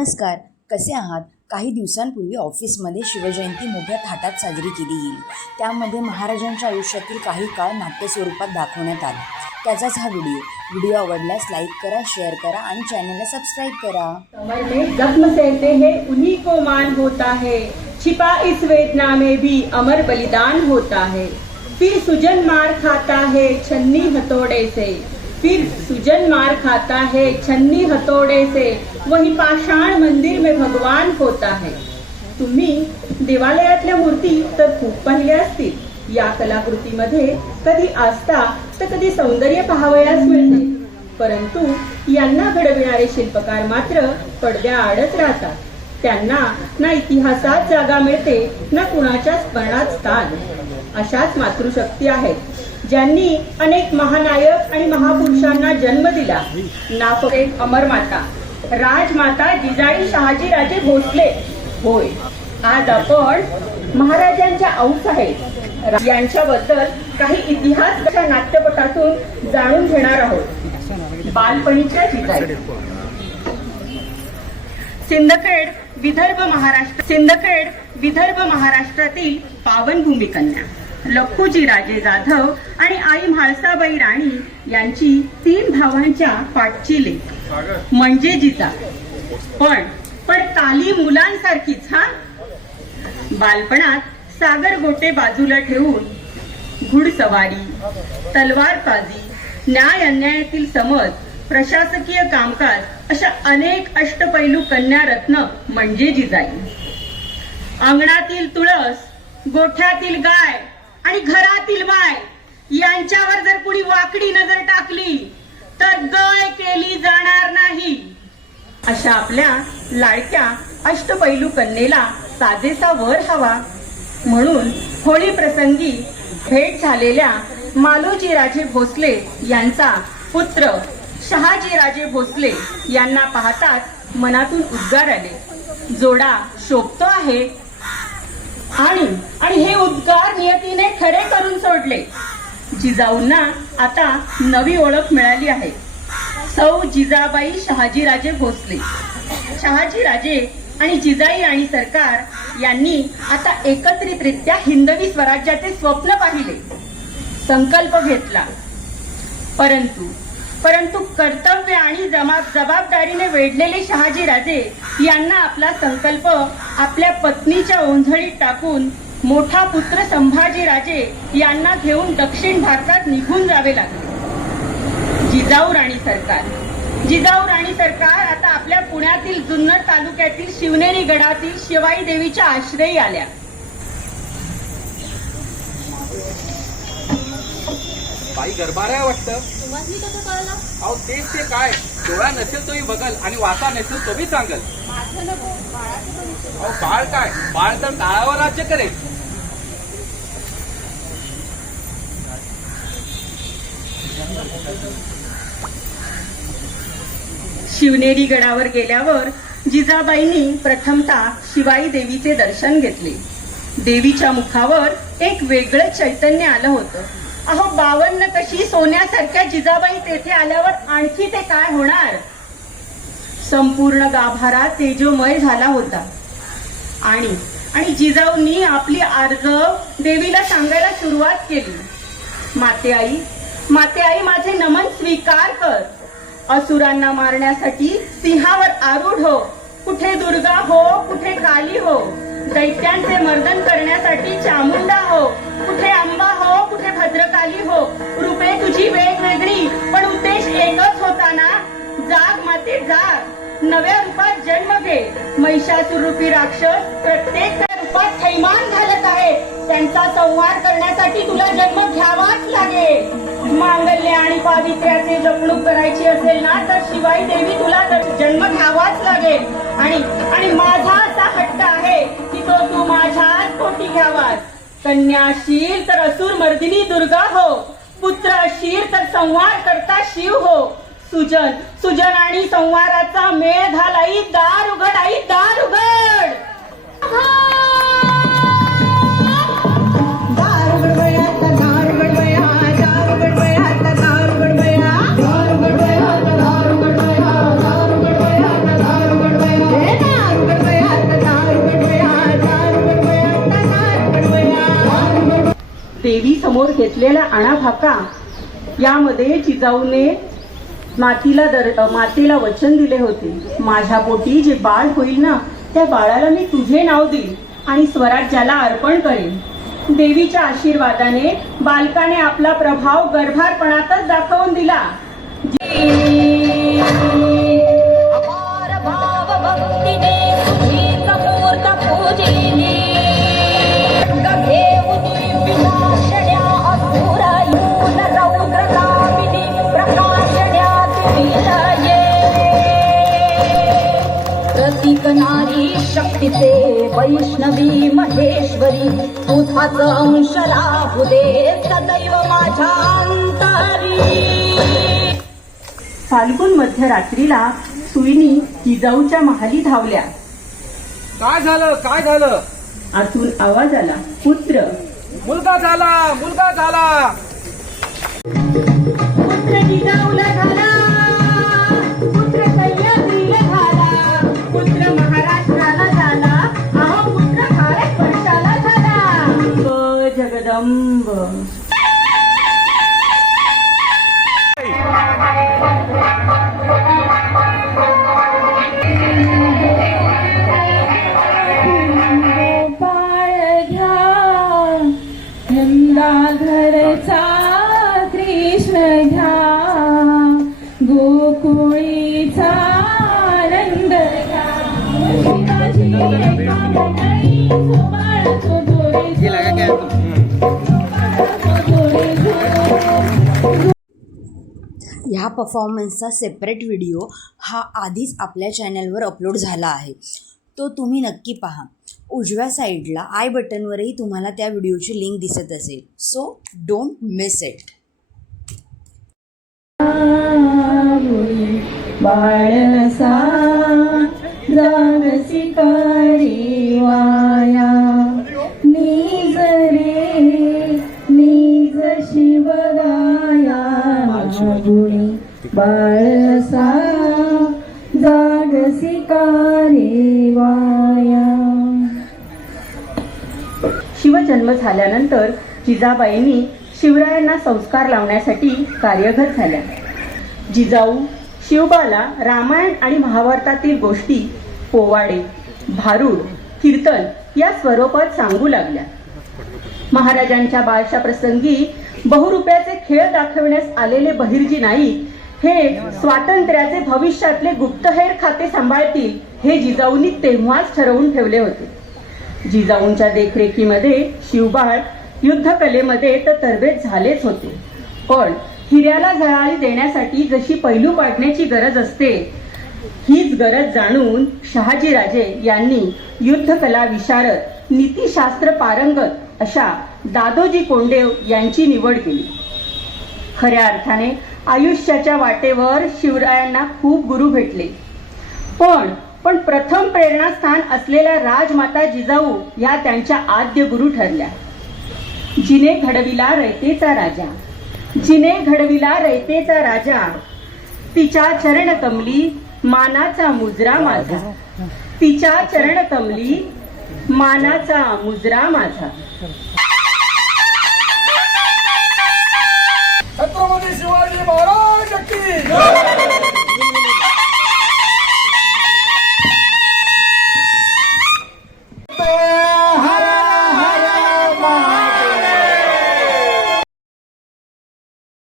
नमस्कार. कसे आहात? काही दिवसांपूर्वी ऑफिसमध्ये शिवजयंती मोठ्या थाटात साजरी केली गेली. त्यामध्ये महाराजांच्या आयुष्यातील काही काळ नाट्य स्वरूपात दाखवण्यात आला. त्याचाच हा व्हिडिओ. व्हिडिओ आवडल्यास लाईक करा शेअर करा आणि चॅनलला सबस्क्राईब करा. कमर में जख्म सहते हैं उन्हीं को मान होता है. छिपा इस वेदना में भी अमर बलिदान होता है. फिर सुजन मार खाता है छन्नी हथौड़े से. फिर सुजन मार खाता है छन्नी हथौड़े से। वही पाषाण मंदिर में भगवान होता है। तुम्ही देवालयातल्या मूर्ती तर खूप पाहिल्या असतील. या कलाकृतीमध्ये कधी आस्था तर कधी सौंदर्य पाहावयास मिळते. परंतु यांना घडविणारे शिल्पकार मात्र पडद्या आडच राहतात. त्यांना ना इतिहासात जागा मिळते ना कुणाच्या स्मरणात स्थान. अशाच मातृशक्ती आहेत. ज्यांनी अनेक महानायक आणि महापुरुषांना जन्म दिला. नाफे अमर अमरमाता राजमाता जिजाई शहाजीराजे भोसले. होय. आज आपण महाराजांच्या औस आहेत. यांच्याबद्दल काही इतिहास नाट्यपटातून जाणून घेणार आहोत. बालपणीच्या जिजाई. सिंदखेड विदर्भ महाराष्ट्र सिंदखेड विदर्भ महाराष्ट्रातील पावनभूमी कन्या. लखुजी राजे जाधव आणि आई म्हाळसाबाई राणी यांची तीन भावांच्या पाठची लेख. म्हणजे जिजा. पण पण ताली मुलांसारखीच हा बालपणात सागर गोटे बाजूला ठेवून घुडसवारी तलवारबाजी न्याय अन्यायातील समज प्रशासकीय कामकाज अशा अनेक अष्टपैलू कन्या रत्न म्हणजे जिजाई. अंगणातील तुळस गोठ्यातील गाय आणि घरातील बाय यांच्यावर जर कुणी वाकडी नजर टाकली तर गय केली जाणार नाही. अशा आपल्या लाडक्या अष्टपैलू कन्येला साजेसा वर हवा. म्हणून होळी प्रसंगी भेट झालेल्या मालोजीराजे भोसले यांचा पुत्र शहाजी राजे भोसले यांना पाहताच मनातून उद्गार आले. जोडा शोभतो आहे आणि आणि हे उद्गार नियतीने खरे करून सोडले. जिजाऊंना आता नवी ओळख मिळाली आहे. सौ जिजाबाई शहाजीराजे भोसले. शहाजीराजे आणि जिजाई आणि सरकार यांनी आता एकत्रितरित्या हिंदवी स्वराज्याचे स्वप्न पाहिले. संकल्प घेतला. परंतु परंतु कर्तव्य आणि जमा जबाबदारीने वेढलेले शहाजीराजे यांना आपला संकल्प आपल्या पत्नीच्या ओंझळीत टाकून मोठा पुत्र संभाजीराजे यांना घेऊन दक्षिण भारतात निघून जावे लागले. जिजाऊ राणी सरकार. जिजाऊ राणी सरकार आता आपल्या पुण्यातील जुन्नर तालुक्यातील शिवनेरी गडातील शिवाई देवीच्या आश्रयी आल्या. बाई गरबार आहे वाटतं. तुम्हाला कसं कळलं? अहो तेच ते काय? डोळा नसेल तोही बघल आणि वाचा नसेल तोही सांगल. माझं नको बाळाचं पण विचार. अहो बाळ काय? बाळ तर काळावर राज्य करेल. शिवनेरी गडावर गेल्यावर जिजाबाईंनी प्रथमतः शिवाई देवीचे दर्शन घेतले. देवीच्या मुखावर एक वेगळं चैतन्य आलं होतं. अहो कशी सोन्यासारख्या जिजाबाई तेथे आल्यावर आणखी ते काय होणार? संपूर्ण गाभारा तेजोमय झाला होता. आणि आणि जिजाऊंनी आपली अर्ज देवीला सांगायला सुरुवात केली. माते आई माते आई माझे नमन स्वीकार कर. असुरांना मारण्यासाठी सिंहावर आरूढ हो. कुठे दुर्गा हो कुठे काली हो. दैत्यांचे मर्दन करण्यासाठी चामुंडा हो कुठे आंबा हो कुठे भद्रकाली हो. रूपे तुझी वेगवेगळी पण उद्देश एकच होता ना जाग माते जाग नव्या रूपात जन्म घे. महिषासुर रूपी राक्षस प्रत्येक रूपात थैमान घालत आहे. त्यांचा संवार करण्यासाठी तुला जन्म घ्यावाच लागेल. मांगल्य आणि पावित्र्याचे जपणूक करायची असेल ना तर शिवाई देवी तुला जन्म घ्यावाच लागेल. आणि आणि माझा घ्यावास कन्या तर असुर मर्दिनी दुर्गा हो. पुत्र शीर तर संहार करता शिव हो. सुजन सुजन आणि संवाराचा मेळ घालाई दार उघड आई दार उघड देवी समोर घेतलेला आणाभाका यामध्ये जिजाऊने मातीला दर मातेला वचन दिले होते. माझ्या पोटी जे बाळ होईल ना त्या बाळाला मी तुझे नाव देईन आणि स्वराज्याला अर्पण करेन. देवीच्या आशीर्वादाने बालकाने आपला प्रभाव गर्भारपणातच दाखवून दिला. नारी शक्तीचे वैष्णवी महेश्वरी तुझाच अंश लाभू दे सदैव माझ्या अंतरी. फाल्गुन मध्यरात्रीला सुईनी जिजाऊच्या महाली धावल्या. काय झालं? काय झालं? आतून आवाज आला पुत्र. मुलगा झाला मुलगा झाला. पुत्र जिजाऊला झाला. ह्या परफॉर्मन्सचा सेपरेट व्हिडिओ हा आधीच आपल्या चॅनलवर अपलोड झाला आहे. तो तुम्ही नक्की पहा. उजव्या साईडला आय बटनवरही तुम्हाला त्या व्हिडिओची लिंक दिसत असेल. सो डोंट मिस इट बाळसा गुणी बाळसा जागसी कारी वाया. शिवजन्म झाल्यानंतर जिजाबाईंनी शिवरायांना संस्कार लावण्यासाठी कार्यगत झाल्या. जिजाऊ शिवबाला रामायण आणि महाभारतातील गोष्टी पोवाडे भारूड कीर्तन या स्वरूपात सांगू लागल्या. महाराजांच्या बाळशा प्रसंगी बहुरुपयाचे खेळ दाखवण्यास आलेले बहिर्जी नाईक हे स्वातंत्र्याचे भविष्यातले गुप्तहेर खाते सांभाळतील हे जिजाऊंनी तेव्हाच ठरवून ठेवले होते. जिजाऊंच्या देखरेखीमध्ये शिवबाळ युद्धकलेमध्ये तर तरबेज झालेच होते. पण हिऱ्याला झळाळी देण्यासाठी जशी पैलू पाडण्याची गरज असते हीच गरज जाणून शहाजीराजे यांनी युद्धकला विशारद नीतिशास्त्र पारंगत अशा दादोजी कोंडेव यांची निवड केली. खऱ्या अर्थाने आयुष्याच्या वाटेवर शिवरायांना खूप गुरु भेटले. पण पण प्रथम प्रेरणास्थान असलेल्या राजमाता जिजाऊ या त्यांच्या आद्य गुरु ठरल्या. जिने घडविला रयतेचा राजा. जिने घडविला रयतेचा राजा. तिच्या चरण कमली मानाचा मुजरा माझा. तिच्या चरण कमली मानाचा मुजरा माझा. छत्रपती शिवाजी महाराज की